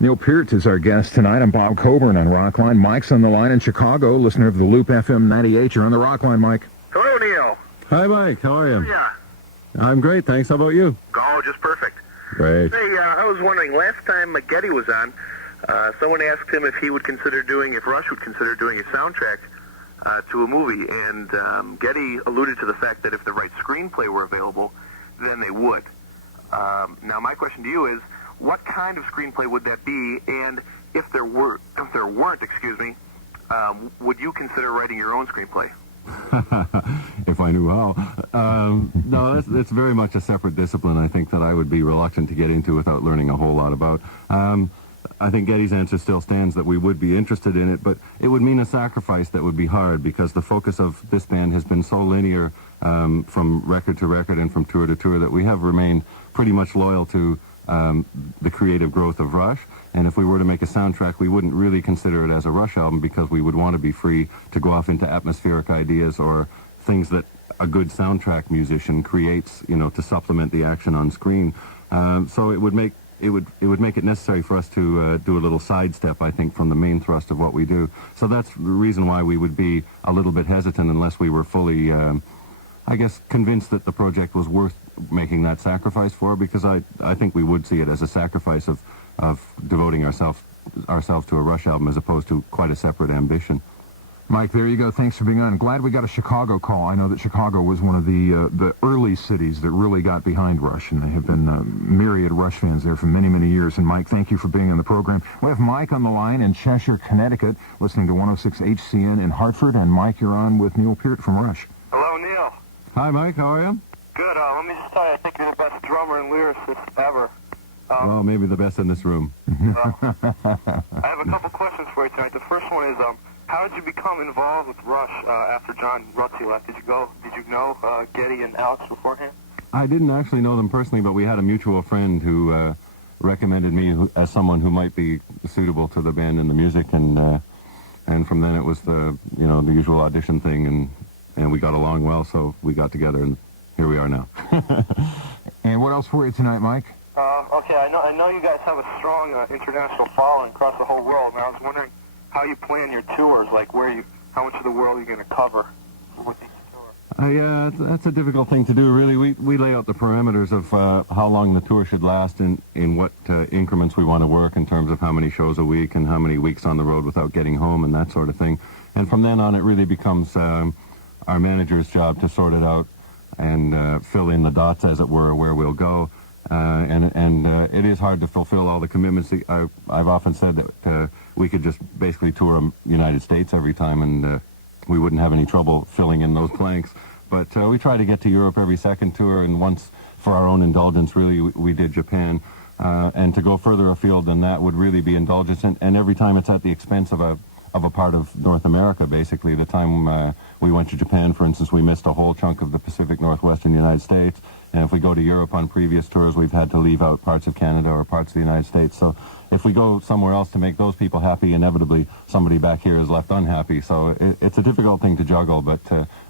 Neil Peart is our guest tonight. I'm Bob Coburn on Rockline. Mike's on the line in Chicago, listener of the Loop FM 98. You're on the Rockline, Mike. Hello, Neil. Hi, Mike. How are you? Yeah. I'm great, thanks. How about you? Oh, just perfect. Great. Hey, I was wondering, last time Getty was on, someone asked him if Rush would consider doing a soundtrack to a movie, and Getty alluded to the fact that if the right screenplay were available, then they would. Now, my question to you is, what kind of screenplay would that be? And if there weren't, would you consider writing your own screenplay? If I knew how. No, it's very much a separate discipline, I think, that I would be reluctant to get into without learning a whole lot about. I think Getty's answer still stands that we would be interested in it, but it would mean a sacrifice that would be hard because the focus of this band has been so linear from record to record and from tour to tour that we have remained pretty much loyal to the creative growth of Rush, and if we were to make a soundtrack, we wouldn't really consider it as a Rush album because we would want to be free to go off into atmospheric ideas or things that a good soundtrack musician creates, to supplement the action on screen. So it would make it necessary for us to do a little sidestep, I think, from the main thrust of what we do. So that's the reason why we would be a little bit hesitant unless we were fully, convinced that the project was worth making that sacrifice for, because I think we would see it as a sacrifice of devoting ourselves to a Rush album as opposed to quite a separate ambition. Mike, there you go. Thanks for being on. Glad we got a Chicago call. I know that Chicago was one of the early cities that really got behind Rush, and there have been myriad Rush fans there for many, many years. And Mike, thank you for being on the program. We have Mike on the line in Cheshire, Connecticut, listening to 106 HCN in Hartford. And Mike, you're on with Neil Peart from Rush. Hello, Neil. Hi, Mike. How are you? Good. Let me just tell you, I think you're the best drummer and lyricist ever. Well, maybe the best in this room. I have a couple questions for you tonight. The first one is, how did you become involved with Rush after John Rutsey left? Did you know Getty and Alex beforehand? I didn't actually know them personally, but we had a mutual friend who recommended me as someone who might be suitable to the band and the music, and from then it was the usual audition thing, and we got along well, so we got together, and here we are now. And what else for you tonight, Mike? Okay, I know you guys have a strong international following across the whole world, and I was wondering how you plan your tours, like how much of the world you're going to cover with each tour. Yeah, that's a difficult thing to do, really. We lay out the parameters of how long the tour should last and in what increments we want to work in terms of how many shows a week and how many weeks on the road without getting home and that sort of thing. And from then on, it really becomes our manager's job to sort it out and fill in the dots, as it were, where we'll go. And it is hard to fulfill all the commitments. I've often said that we could just basically tour the United States every time, and we wouldn't have any trouble filling in those blanks. But we try to get to Europe every second tour, and once, for our own indulgence, really, we did Japan. And to go further afield than that would really be indulgence, and every time it's at the expense of a part of North America, basically. The time we went to Japan, for instance, we missed a whole chunk of the Pacific Northwest in the United States. And if we go to Europe on previous tours, we've had to leave out parts of Canada or parts of the United States. So if we go somewhere else to make those people happy, inevitably somebody back here is left unhappy. So it's a difficult thing to juggle, but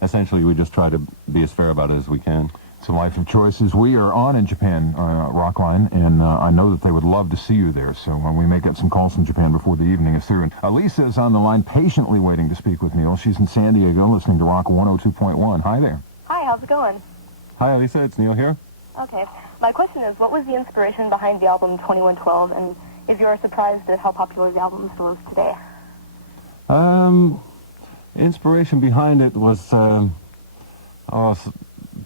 essentially we just try to be as fair about it as we can. It's a life of choices. We are on in Japan, Rockline, and I know that they would love to see you there. So we may get some calls from Japan before the evening is through. And Lisa is on the line, patiently waiting to speak with Neil. She's in San Diego, listening to Rock 102.1. Hi there. Hi, how's it going? Hi, Lisa. It's Neil here. Okay. My question is, what was the inspiration behind the album 2112, and if you are surprised at how popular the album still is today? Inspiration behind it was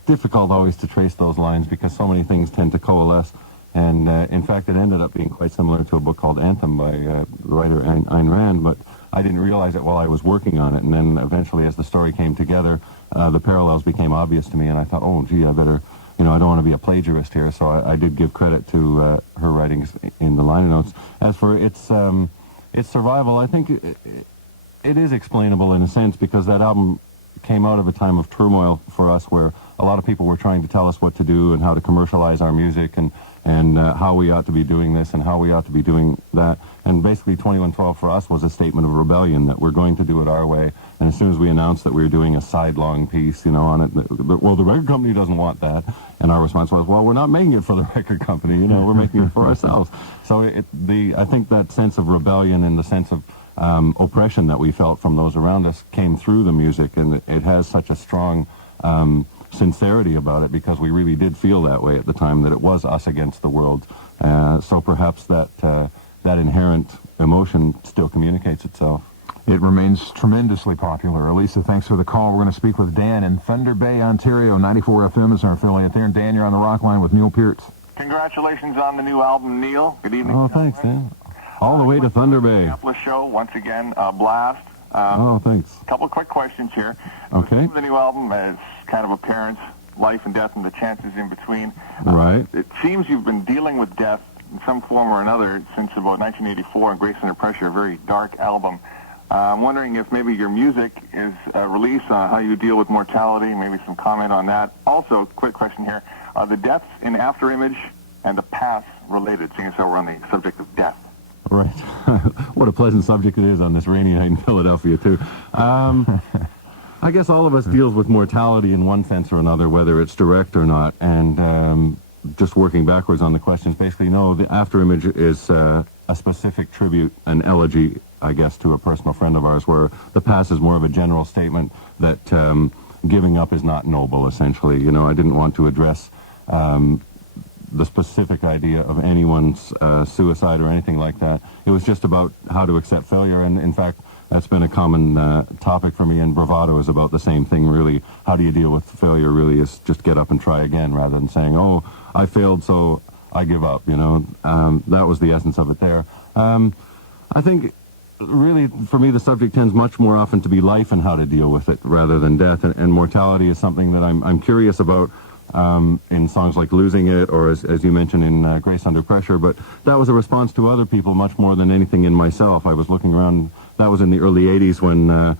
difficult always to trace those lines because so many things tend to coalesce. And in fact, it ended up being quite similar to a book called Anthem by the writer Ayn Rand, but I didn't realize it while I was working on it. And then eventually, as the story came together, the parallels became obvious to me, and I thought, oh, gee, I better, I don't want to be a plagiarist here. So I did give credit to her writings in the liner notes. As for its survival, I think it is explainable in a sense because that album came out of a time of turmoil for us where a lot of people were trying to tell us what to do and how to commercialize our music and how we ought to be doing this and how we ought to be doing that. And basically 2112 for us was a statement of rebellion that we're going to do it our way. And as soon as we announced that we were doing a sidelong piece, on it, well, the record company doesn't want that. And our response was, well, we're not making it for the record company, we're making it for ourselves. So I think that sense of rebellion and the sense of oppression that we felt from those around us came through the music, and it has such a strong sincerity about it because we really did feel that way at the time, that it was us against the world. So perhaps that inherent emotion still communicates itself. It remains tremendously popular. Elisa, thanks for the call. We're going to speak with Dan in Thunder Bay, Ontario. 94 FM is our affiliate there. And Dan, you're on the Rockline with Neil Peart. Congratulations on the new album, Neil. Good evening. Oh, thanks, Dan. All the way to Thunder Bay. Minneapolis show, once again, a blast. Thanks. A couple of quick questions here. Okay. The new album is kind of a parent's life and death and the chances in between. Right. It seems you've been dealing with death in some form or another since about 1984 and Grace Under Pressure, a very dark album. I'm wondering if maybe your music is a release on how you deal with mortality, maybe some comment on that. Also, quick question here. Are the deaths in After Image and the past related, seeing as how we're on the subject of death? Right. What a pleasant subject it is on this rainy night in Philadelphia, too. I guess all of us deals with mortality in one sense or another, whether it's direct or not. And just working backwards on the questions, basically, no, the After Image is a specific tribute, an elegy, I guess, to a personal friend of ours, where the past is more of a general statement that giving up is not noble, essentially. I didn't want to address the specific idea of anyone's suicide or anything like that. It was just about how to accept failure, and in fact, that's been a common topic for me, and Bravado is about the same thing, really. How do you deal with failure, really, is just get up and try again, rather than saying, oh, I failed, so I give up, That was the essence of it there. I think, really, for me, the subject tends much more often to be life and how to deal with it, rather than death, and mortality is something that I'm curious about, in songs like Losing It, or as you mentioned in Grace Under Pressure, but that was a response to other people much more than anything in myself. I was looking around, that was in the early 80s when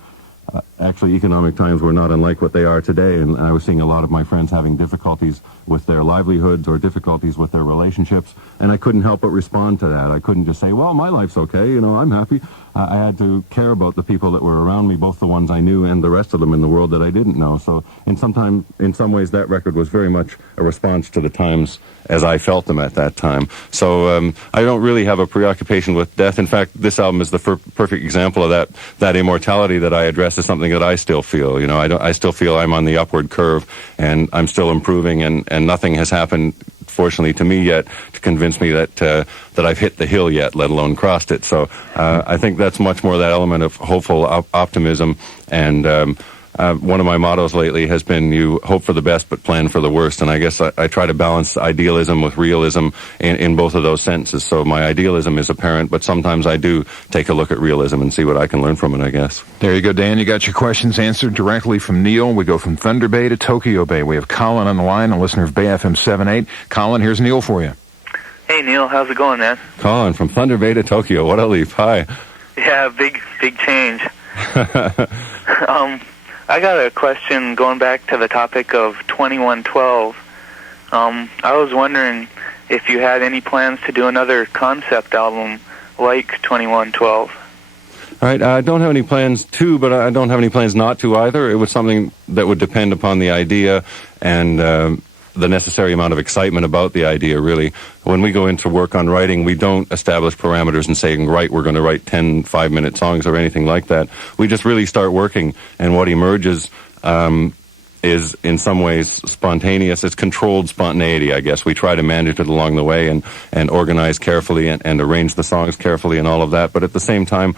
actually economic times were not unlike what they are today, and I was seeing a lot of my friends having difficulties with their livelihoods or difficulties with their relationships, and I couldn't help but respond to that. I couldn't just say, well, my life's okay, I'm happy. I had to care about the people that were around me, both the ones I knew and the rest of them in the world that I didn't know. So in some ways, that record was very much a response to the times as I felt them at that time. So I don't really have a preoccupation with death. In fact, this album is the perfect example of that immortality that I address is something that I still feel. I still feel I'm on the upward curve, and I'm still improving, and nothing has happened, fortunately, to me yet to convince me that I've hit the hill yet, let alone crossed it. So I think that's much more that element of hopeful optimism. And one of my mottos lately has been, you hope for the best but plan for the worst. And I guess I try to balance idealism with realism in both of those sentences. So my idealism is apparent, but sometimes I do take a look at realism and see what I can learn from it, I guess. There you go, Dan. You got your questions answered directly from Neil. We go from Thunder Bay to Tokyo Bay. We have Colin on the line, a listener of Bay FM 7.8. Colin, here's Neil for you. Hey, Neil. How's it going, man? Colin, from Thunder Bay to Tokyo. What a leap. Hi. Yeah, big change. I got a question going back to the topic of 2112. I was wondering if you had any plans to do another concept album like 2112. All right, I don't have any plans to, but I don't have any plans not to either. It was something that would depend upon the idea and the necessary amount of excitement about the idea, really. When we go into work on writing, we don't establish parameters and say, right, we're going to write 10 5-minute songs or anything like that. We just really start working, and what emerges is in some ways spontaneous. It's controlled spontaneity, I guess. We try to manage it along the way and organize carefully and arrange the songs carefully and all of that. But at the same time,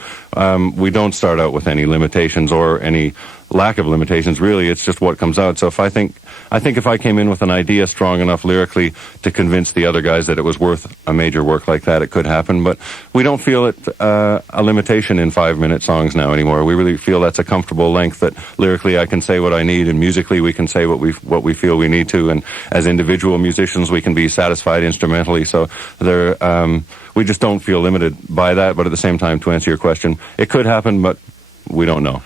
we don't start out with any limitations or any lack of limitations. Really, it's just what comes out. So if I think if I came in with an idea strong enough lyrically to convince the other guys that it was worth a major work like that, it could happen. But we don't feel it a limitation in 5-minute songs now anymore. We really feel that's a comfortable length, that lyrically I can say what I need, and musically we can say what we feel we need to, and as individual musicians we can be satisfied instrumentally. So we just don't feel limited by that. But at the same time, to answer your question, it could happen, but we don't know.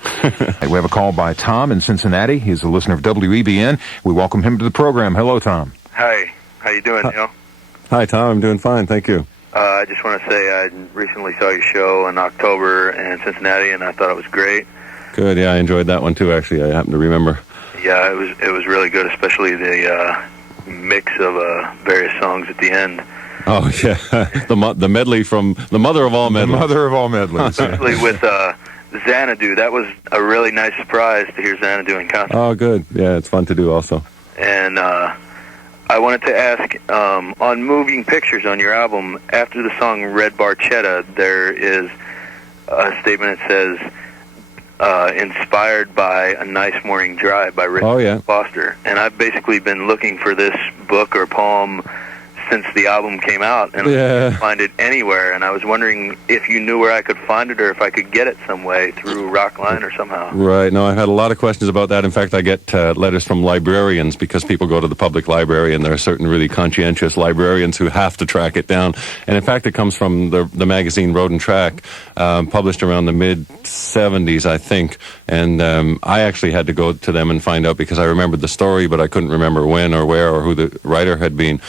We have a call by Tom in Cincinnati. He's a listener of WEBN. We welcome him to the program. Hello, Tom. Hi. How you doing, Neil? Hi, Tom. I'm doing fine. Thank you. I just want to say I recently saw your show in October in Cincinnati, and I thought it was great. Good. Yeah, I enjoyed that one too. Actually, I happen to remember. Yeah, it was really good, especially the mix of various songs at the end. Oh yeah, the medley from the mother of all medleys. The mother of all medleys. Especially with Xanadu. That was a really nice surprise to hear Xanadu in concert. Oh, good. Yeah, it's fun to do also. And I wanted to ask, on Moving Pictures on your album, after the song Red Barchetta, there is a statement that says, inspired by A Nice Morning Drive by Richard Foster. And I've basically been looking for this book or poem since the album came out, and I couldn't find it anywhere. And I was wondering if you knew where I could find it, or if I could get it some way through Rockline or somehow. Right. No, I've had a lot of questions about that. In fact, I get letters from librarians, because people go to the public library, and there are certain really conscientious librarians who have to track it down. And in fact, it comes from the magazine Road and Track, published around the mid-'70s, I think. And I actually had to go to them and find out, because I remembered the story, but I couldn't remember when or where or who the writer had been.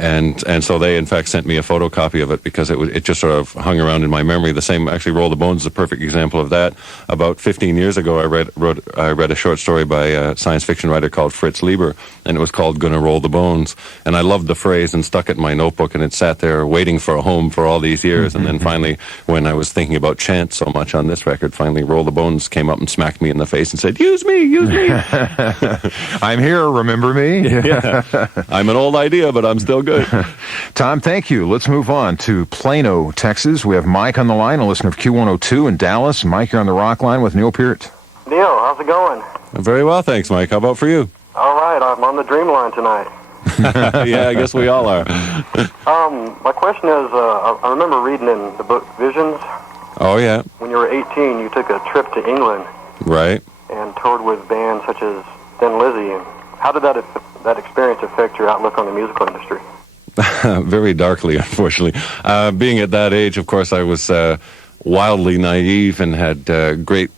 And so they, in fact, sent me a photocopy of it, because it just sort of hung around in my memory. The same, actually, Roll the Bones is a perfect example of that. About 15 years ago, I read a short story by a science fiction writer called Fritz Lieber, and it was called Gonna Roll the Bones. And I loved the phrase and stuck it in my notebook, and it sat there waiting for a home for all these years. And then finally, when I was thinking about chant so much on this record, finally Roll the Bones came up and smacked me in the face and said, use me, use me. I'm here, remember me? Yeah. I'm an old idea, but I'm still good. Tom, thank you. Let's move on to Plano, Texas. We have Mike on the line, a listener of Q102 in Dallas. Mike, you're on the Rock Line with Neil Peart. Neil, how's it going? Very well, thanks, Mike. How about for you? All right, I'm on the dream line tonight. Yeah, I guess we all are. My question is, I remember reading in the book Visions. Oh, yeah. When you were 18, you took a trip to England. Right. And toured with bands such as Thin Lizzy. And how did that experience affect your outlook on the musical industry? Very darkly, unfortunately. Being at that age, of course, I was wildly naive and had great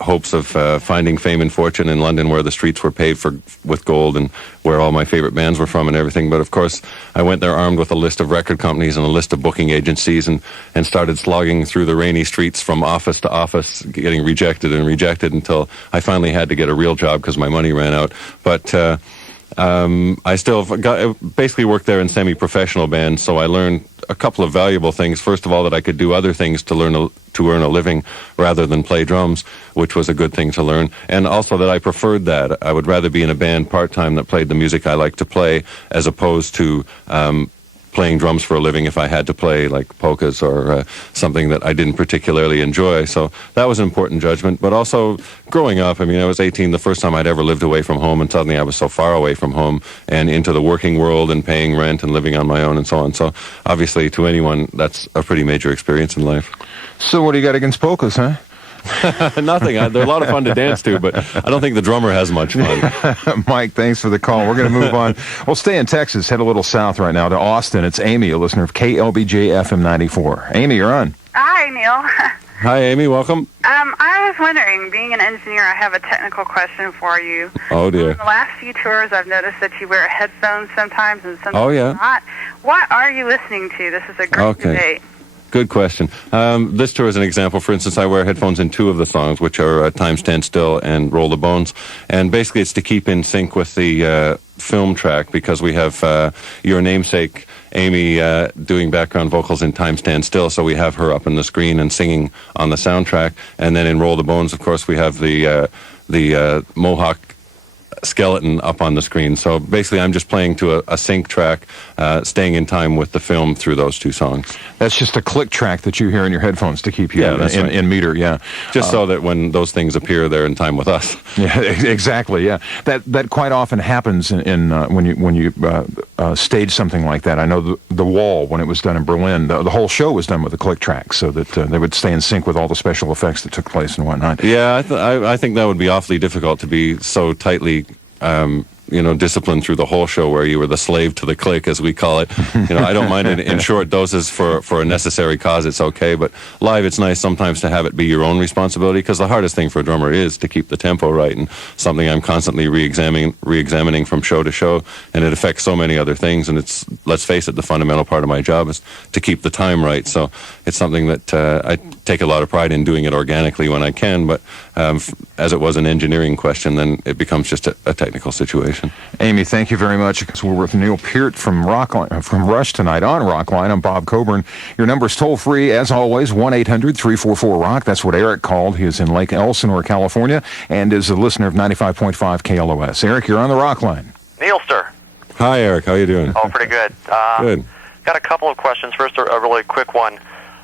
hopes of finding fame and fortune in London, where the streets were paved with gold and where all my favorite bands were from and everything. But of course, I went there armed with a list of record companies and a list of booking agencies, and started slogging through the rainy streets from office to office, getting rejected and rejected until I finally had to get a real job because my money ran out. But I still basically worked there in semi-professional bands, so I learned a couple of valuable things. First of all, that I could do other things to earn a living rather than play drums, which was a good thing to learn. And also that I preferred that. I would rather be in a band part-time that played the music I like to play, as opposed to playing drums for a living if I had to play like polkas or something that I didn't particularly enjoy. So that was an important judgment. But also growing up, I mean, I was 18, the first time I'd ever lived away from home, and suddenly I was so far away from home and into the working world and paying rent and living on my own and so on. So obviously to anyone, that's a pretty major experience in life. So what do you got against polkas, huh? Nothing. They're a lot of fun to dance to, but I don't think the drummer has much fun. Mike, thanks for the call. We're going to move on. We'll stay in Texas, head a little south right now to Austin. It's Amy, a listener of KLBJ FM 94. Amy, you're on. Hi, Neil. Hi, Amy. Welcome. I was wondering, being an engineer, I have a technical question for you. Oh, dear. On the last few tours, I've noticed that you wear headphones sometimes and sometimes not. What are you listening to? This is a great debate. Good question. This tour is an example. For instance, I wear headphones in two of the songs, which are Time Stand Still and Roll the Bones. And basically it's to keep in sync with the film track, because we have your namesake, Amy, doing background vocals in Time Stand Still, so we have her up on the screen and singing on the soundtrack. And then in Roll the Bones, of course, we have the Mohawk skeleton up on the screen. So basically I'm just playing to a sync track, staying in time with the film through those two songs. That's just a click track that you hear in your headphones to keep you in meter, Just so that when those things appear, they're in time with us. Yeah, exactly, yeah. That quite often happens in when you stage something like that. I know the Wall, when it was done in Berlin, the whole show was done with a click track, so that they would stay in sync with all the special effects that took place and whatnot. Yeah, I think that would be awfully difficult to be so tightly discipline through the whole show where you were the slave to the click, as we call it. I don't mind it in short doses for a necessary cause. It's okay, but live it's nice sometimes to have it be your own responsibility, because the hardest thing for a drummer is to keep the tempo right, and something I'm constantly re-examining from show to show, and it affects so many other things, and it's, let's face it, the fundamental part of my job is to keep the time right. So it's something that I take a lot of pride in doing it organically when I can, but as it was an engineering question, then it becomes just a technical situation. Amy, thank you very much. We're with Neil Peart from Rockline, from Rush tonight on Rockline. I'm Bob Coburn. Your number's toll-free, as always, 1-800-344-ROCK. That's what Eric called. He is in Lake Elsinore, California, and is a listener of 95.5 KLOS. Eric, you're on the Rockline. Neil, sir. Hi, Eric. How you doing? Oh, pretty good. Good. Got a couple of questions. First, a really quick one.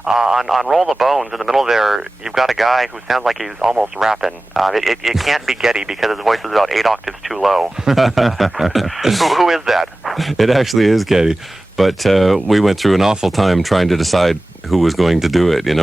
On Roll the Bones, in the middle there, you've got a guy who sounds like he's almost rapping. It can't be Geddy because his voice is about 8 octaves too low. Who is that? It actually is Geddy. But we went through an awful time trying to decide who was going to do it, and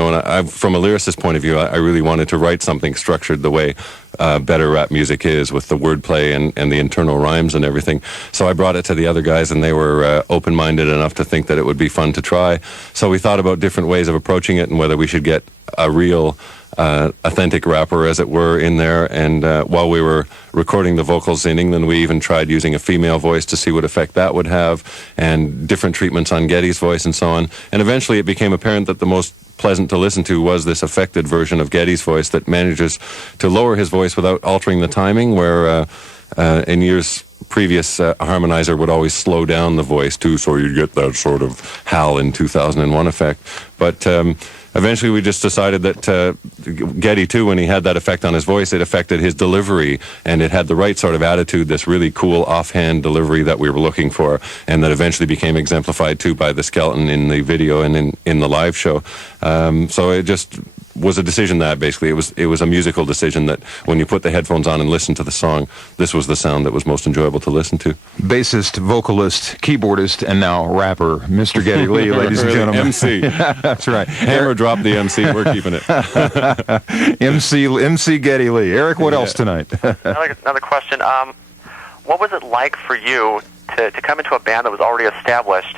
from a lyricist point of view, I really wanted to write something structured the way better rap music is, with the wordplay and the internal rhymes and everything. So I brought it to the other guys, and they were open-minded enough to think that it would be fun to try. So we thought about different ways of approaching it, and whether we should get a real authentic rapper, as it were, in there. And while we were recording the vocals in England, we even tried using a female voice to see what effect that would have, and different treatments on Geddy's voice and so on. And eventually it became apparent that the most pleasant to listen to was this affected version of Geddy's voice that manages to lower his voice without altering the timing, where in years previous, a harmonizer would always slow down the voice too, so you get that sort of Hal in 2001 effect. But eventually we just decided that Geddy too, when he had that effect on his voice, it affected his delivery, and it had the right sort of attitude, this really cool offhand delivery that we were looking for, and that eventually became exemplified too by the skeleton in the video and in the live show. So it just was a decision that basically it was a musical decision that when you put the headphones on and listen to the song, this was the sound that was most enjoyable to listen to. Bassist, vocalist, keyboardist, and now rapper, Mr. Geddy Lee, ladies and gentlemen. MC. That's right. Hammer drop the MC. We're keeping it. MC Geddy Lee. Eric, what else tonight? Another question. What was it like for you to come into a band that was already established?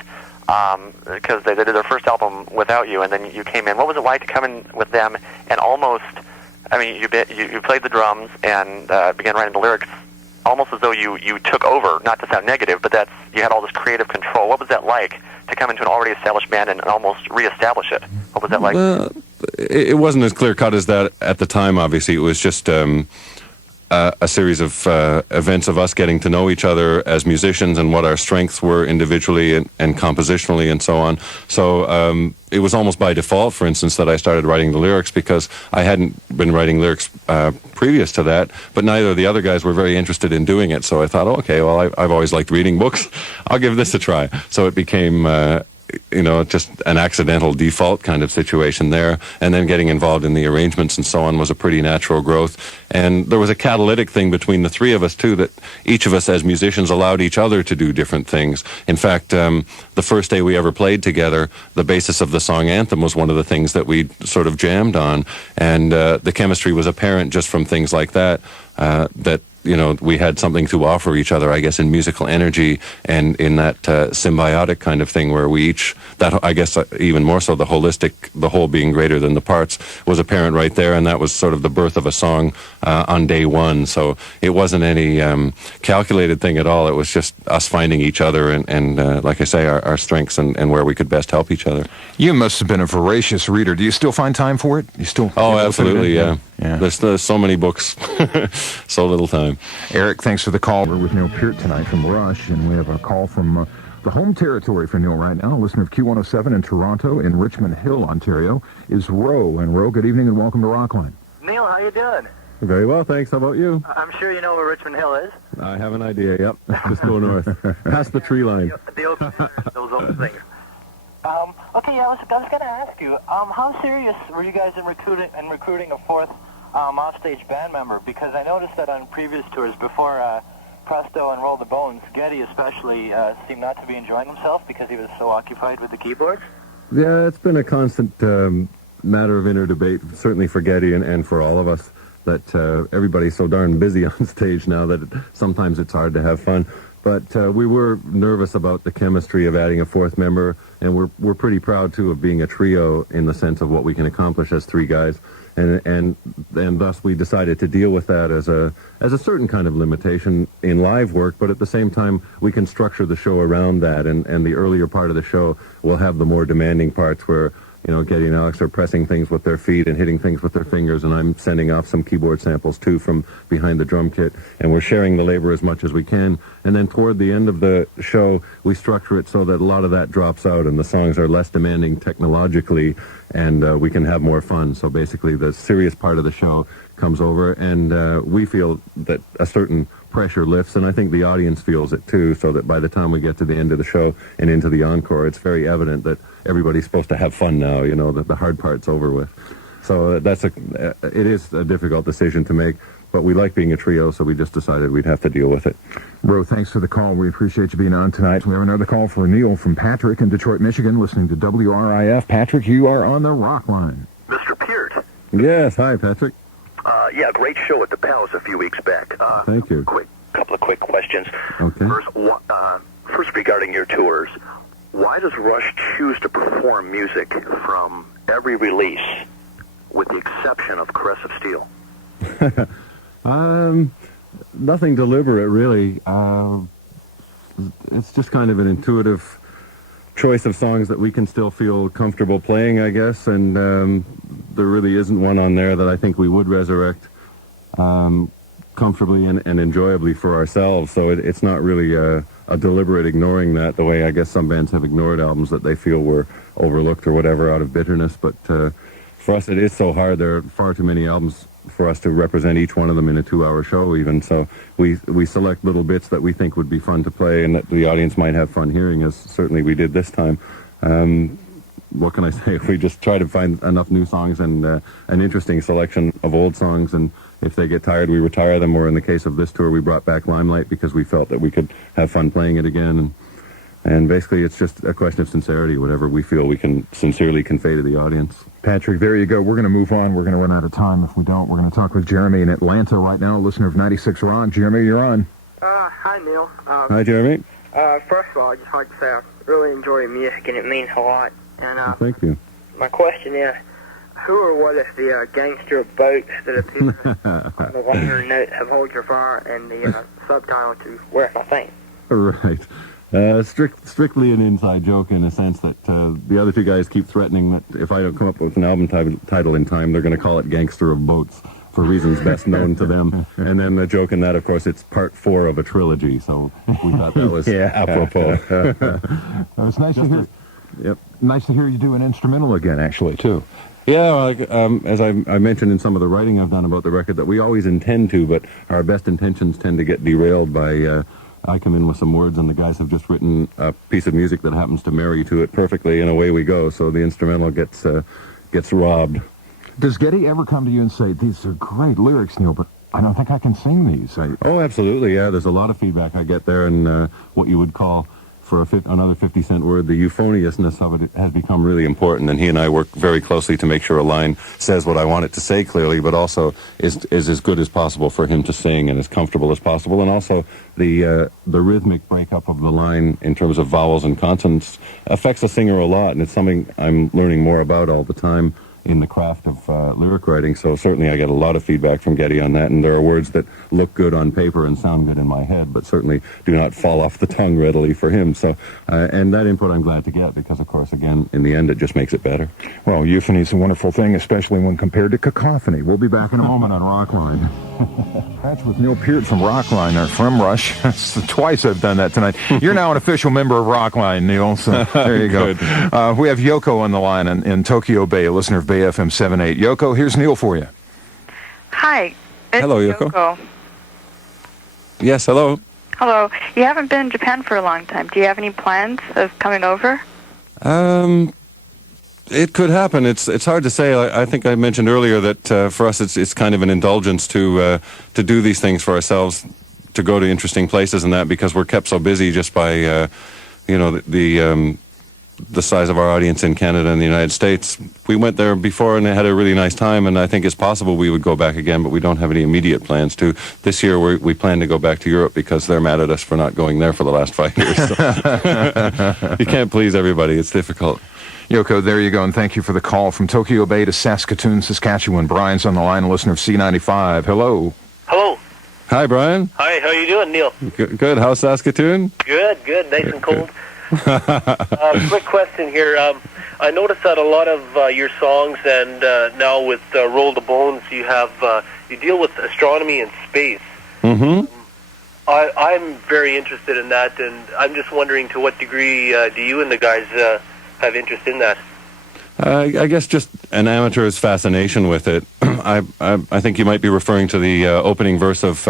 Because they did their first album without you, and then you came in. What was it like to come in with them and almost, you played the drums and began writing the lyrics almost as though you took over, not to sound negative, but you had all this creative control. What was that like to come into an already established band and almost reestablish it? What was that like? Well, it wasn't as clear-cut as that at the time, obviously. It was just a series of events of us getting to know each other as musicians and what our strengths were individually and compositionally and so on. So it was almost by default, for instance, that I started writing the lyrics, because I hadn't been writing lyrics previous to that, but neither of the other guys were very interested in doing it. So I thought, okay, well, I've always liked reading books. I'll give this a try. So it became just an accidental default kind of situation there, and then getting involved in the arrangements and so on was a pretty natural growth. And there was a catalytic thing between the three of us too, that each of us as musicians allowed each other to do different things. In fact, the first day we ever played together, the basis of the song Anthem was one of the things that we sort of jammed on, and the chemistry was apparent just from things like that, that we had something to offer each other, I guess, in musical energy and in that symbiotic kind of thing where we each, that I guess even more so, the whole being greater than the parts was apparent right there, and that was sort of the birth of a song on day one. So it wasn't any calculated thing at all. It was just us finding each other and like I say, our strengths and where we could best help each other. You must have been a voracious reader. Do you still find time for it? You still? Oh, absolutely, yeah. There's so many books, so little time. Eric, thanks for the call. We're with Neil Peart tonight from Rush, and we have a call from the home territory for Neil right now. A listener of Q107 in Toronto, in Richmond Hill, Ontario, is Ro. And Ro, good evening and welcome to Rockline. Neil, how you doing? Very well, thanks. How about you? I'm sure you know where Richmond Hill is. I have an idea, yep. Just go north. Past the tree line. The open, those old things. Okay, I was going to ask you, how serious were you guys in recruiting a fourth offstage band member? Because I noticed that on previous tours before Presto and Roll the Bones, Geddy especially seemed not to be enjoying himself because he was so occupied with the keyboards. Yeah, it's been a constant matter of inner debate, certainly for Geddy and for all of us. that everybody's so darn busy on stage now that sometimes it's hard to have fun. But we were nervous about the chemistry of adding a fourth member, and we're pretty proud, too, of being a trio in the sense of what we can accomplish as three guys. And thus we decided to deal with that as a certain kind of limitation in live work, but at the same time we can structure the show around that, and the earlier part of the show will have the more demanding parts where, you know, Geddy and Alex are pressing things with their feet and hitting things with their fingers, and I'm sending off some keyboard samples too from behind the drum kit, and we're sharing the labor as much as we can. And then toward the end of the show, we structure it so that a lot of that drops out and the songs are less demanding technologically, and we can have more fun. So basically the serious part of the show comes over, and we feel that a certain pressure lifts, and I think the audience feels it too, so that by the time we get to the end of the show and into the encore, it's very evident that everybody's supposed to have fun now, you know, that the hard part's over with. So it is a difficult decision to make, but we like being a trio, so we just decided we'd have to deal with it. Ro, thanks for the call. We appreciate you being on tonight. We have another call for Neil from Patrick in Detroit, Michigan, listening to WRIF. Patrick, you are on the Rockline. Mr. Peart. Yes, hi, Patrick. Yeah, great show at the Palace a few weeks back. Thank you. Couple of quick questions. Okay. First, regarding your tours, why does Rush choose to perform music from every release, with the exception of Caress of Steel? Nothing deliberate, really. It's just kind of an intuitive choice of songs that we can still feel comfortable playing, I guess, and there really isn't one on there that I think we would resurrect comfortably and enjoyably for ourselves. So it's not really a deliberate ignoring that, the way I guess some bands have ignored albums that they feel were overlooked or whatever out of bitterness. But for us, it is so hard. There are far too many albums for us to represent each one of them in a 2-hour show even. So we select little bits that we think would be fun to play and that the audience might have fun hearing, as certainly we did this time. What can I say? We just try to find enough new songs and an interesting selection of old songs, and if they get tired, we retire them, or in the case of this tour, we brought back Limelight because we felt that we could have fun playing it again. And basically, it's just a question of sincerity, whatever we feel we can sincerely convey to the audience. Patrick, there you go. We're going to move on. We're going to run out of time if we don't. We're going to talk with Jeremy in Atlanta right now, a listener of 96 Rock. Jeremy, you're on. Hi, Neil. Hi, Jeremy. First of all, I'd just like to say I really enjoy your music, and it means a lot. And thank you. My question is, who or what is the gangster boats that appear on the liner note of Hold Your Fire and the subtitle to Where's My Thing? Right. Strictly an inside joke in a sense that the other two guys keep threatening that if I don't come up with an album title in time, they're going to call it Gangster of Boats for reasons best known to them. And then the joke in that, of course, it's part 4 of a trilogy, so we thought that was apropos. It's nice to hear. Yep. Nice to hear you do an instrumental again, actually, too. Yeah, as I mentioned in some of the writing I've done about the record, that we always intend to, but our best intentions tend to get derailed by... I come in with some words, and the guys have just written a piece of music that happens to marry to it perfectly, and away we go. So the instrumental gets robbed. Does Geddy ever come to you and say, "These are great lyrics, Neil, but I don't think I can sing these"? Oh, absolutely, yeah. There's a lot of feedback I get there, and what you would call, for another 50-cent word, the euphoniousness of it has become really important, and he and I work very closely to make sure a line says what I want it to say clearly, but also is as good as possible for him to sing and as comfortable as possible, and also the rhythmic breakup of the line in terms of vowels and consonants affects a singer a lot, and it's something I'm learning more about all the time in the craft of lyric writing. So certainly I get a lot of feedback from Geddy on that, and there are words that look good on paper and sound good in my head, but certainly do not fall off the tongue readily for him. So, and that input I'm glad to get, because of course, again, in the end, it just makes it better. Well, euphony is a wonderful thing, especially when compared to cacophony. We'll be back in a moment on Rockline. That's with Neil Peart from Rockline, or from Rush. That's twice I've done that tonight. You're now an official member of Rockline, Neil, so there you go. We have Yoko on the line in Tokyo Bay, a listener of Bay FM 78. Yoko, here's Neil for you. Hi. Hello, Yoko. Yes, hello. Hello. You haven't been in Japan for a long time. Do you have any plans of coming over? It could happen. It's hard to say. I think I mentioned earlier that for us it's kind of an indulgence to do these things for ourselves, to go to interesting places and that, because we're kept so busy just by the the size of our audience in Canada and the United States. We went there before and had a really nice time, and I think it's possible we would go back again, but we don't have any immediate plans to. This year we plan to go back to Europe because they're mad at us for not going there for the last 5 years. So. You can't please everybody. It's difficult. Yoko, there you go, and thank you for the call from Tokyo Bay to Saskatoon, Saskatchewan. Brian's on the line, a listener of C95. Hello. Hello. Hi, Brian. Hi, how you doing, Neil? Good. How's Saskatoon? Good, nice and cold. Quick question here. I noticed that a lot of your songs, and now with Roll the Bones, you deal with astronomy and space. Mm-hmm. I'm very interested in that, and I'm just wondering to what degree do you and the guys have interest in that? I guess just an amateur's fascination with it. I think you might be referring to the opening verse of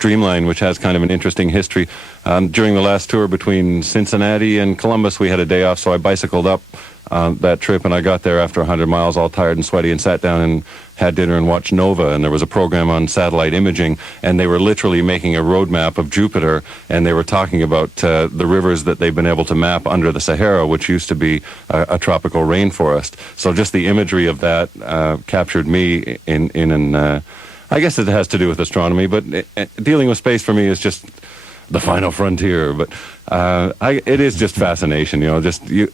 Dreamline, which has kind of an interesting history. During the last tour between Cincinnati and Columbus, we had a day off, so I bicycled up that trip, and I got there after 100 miles all tired and sweaty and sat down and had dinner and watched Nova, and there was a program on satellite imaging, and they were literally making a road map of Jupiter, and they were talking about the rivers that they've been able to map under the Sahara, which used to be a tropical rainforest. So just the imagery of that captured me in an I guess it has to do with astronomy, but dealing with space for me is just the final frontier. But it is just fascination,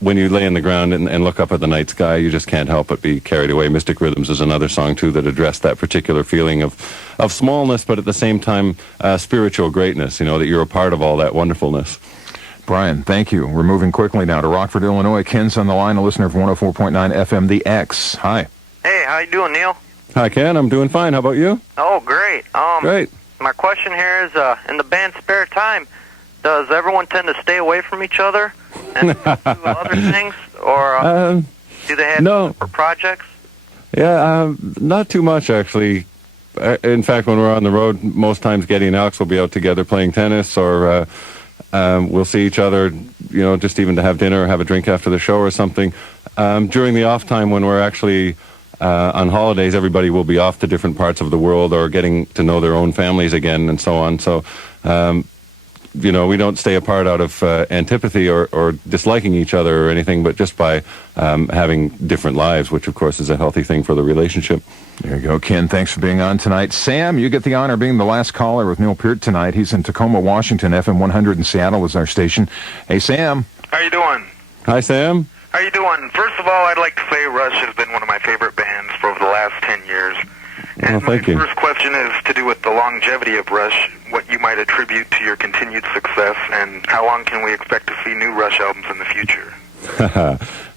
when you lay on the ground and look up at the night sky, you just can't help but be carried away. Mystic Rhythms is another song, too, that addressed that particular feeling of smallness, but at the same time, spiritual greatness, that you're a part of all that wonderfulness. Brian, thank you. We're moving quickly now to Rockford, Illinois. Ken's on the line, a listener of 104.9 FM, The X. Hi. Hey, how you doing, Neil? Hi, Ken. I'm doing fine. How about you? Oh, great. Great. My question here is, in the band's spare time, does everyone tend to stay away from each other and do other things, or do they have separate projects? Yeah, not too much, actually. In fact, when we're on the road, most times Geddy and Alex will be out together playing tennis, or we'll see each other, just even to have dinner or have a drink after the show or something. During the off time, when we're actually on holidays, everybody will be off to different parts of the world or getting to know their own families again and so on. So, we don't stay apart out of antipathy or disliking each other or anything, but just by having different lives, which, of course, is a healthy thing for the relationship. There you go, Ken. Thanks for being on tonight. Sam, you get the honor of being the last caller with Neil Peart tonight. He's in Tacoma, Washington. FM 100 in Seattle is our station. Hey, Sam. How you doing? Hi, Sam. How you doing? First of all, I'd like to say Rush has been one of my favorite bands for over the last 10 years. And thank you. My first question is to do with the longevity of Rush, what you might attribute to your continued success, and how long can we expect to see new Rush albums in the future?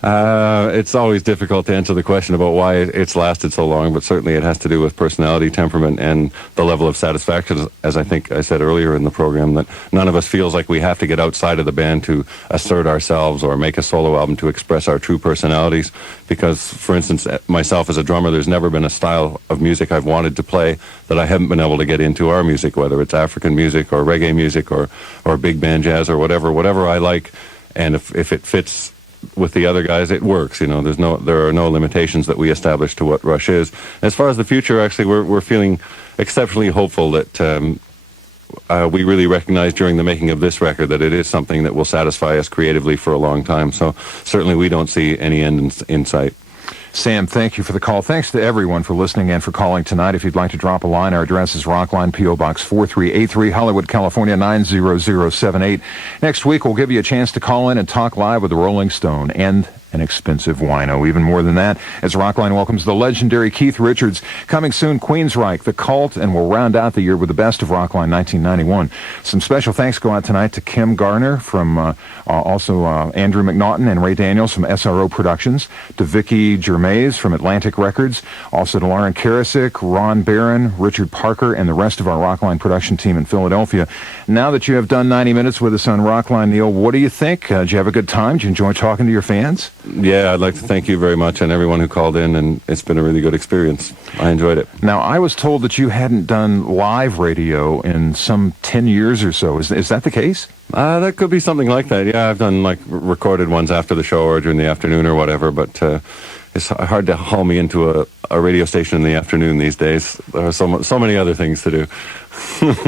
It's always difficult to answer the question about why it's lasted so long, but certainly it has to do with personality, temperament, and the level of satisfaction, as I think I said earlier in the program, that none of us feels like we have to get outside of the band to assert ourselves or make a solo album to express our true personalities. Because, for instance, myself as a drummer, there's never been a style of music I've wanted to play that I haven't been able to get into our music, whether it's African music or reggae music or big band jazz or whatever I like. And if it fits with the other guys, it works. There are no limitations that we establish to what Rush is. As far as the future, actually, we're feeling exceptionally hopeful that we really recognized during the making of this record that it is something that will satisfy us creatively for a long time. So certainly we don't see any end in sight. Sam, thank you for the call. Thanks to everyone for listening and for calling tonight. If you'd like to drop a line, our address is Rockline, P.O. Box 4383, Hollywood, California, 90078. Next week, we'll give you a chance to call in and talk live with the Rolling Stone and an expensive wino. Even more than that, as Rockline welcomes the legendary Keith Richards. Coming soon, Queensryche, The Cult, and we'll round out the year with the best of Rockline 1991. Some special thanks go out tonight to Kim Garner from also Andrew McNaughton and Ray Daniels from SRO Productions, to Vicky Germais from Atlantic Records, also to Lauren Karasik, Ron Barron, Richard Parker, and the rest of our Rockline production team in Philadelphia. Now that you have done 90 minutes with us on Rockline, Neil, what do you think? Did you have a good time? Did you enjoy talking to your fans? Yeah, I'd like to thank you very much and everyone who called in, and it's been a really good experience. I enjoyed it. Now, I was told that you hadn't done live radio in some 10 years or so. Is that the case? That could be something like that. Yeah, I've done recorded ones after the show or during the afternoon or whatever, but it's hard to haul me into a radio station in the afternoon these days. There are so many other things to do.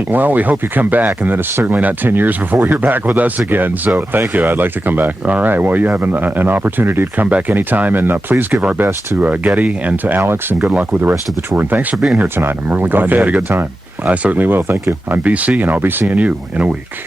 Well, we hope you come back, and that it's certainly not 10 years before you're back with us again. So thank you. I'd like to come back. All right. Well, you have an opportunity to come back anytime, and please give our best to Getty and to Alex, and good luck with the rest of the tour. And thanks for being here tonight. I'm really glad you had a good time. I certainly will. Thank you. I'm BC, and I'll be seeing you in a week.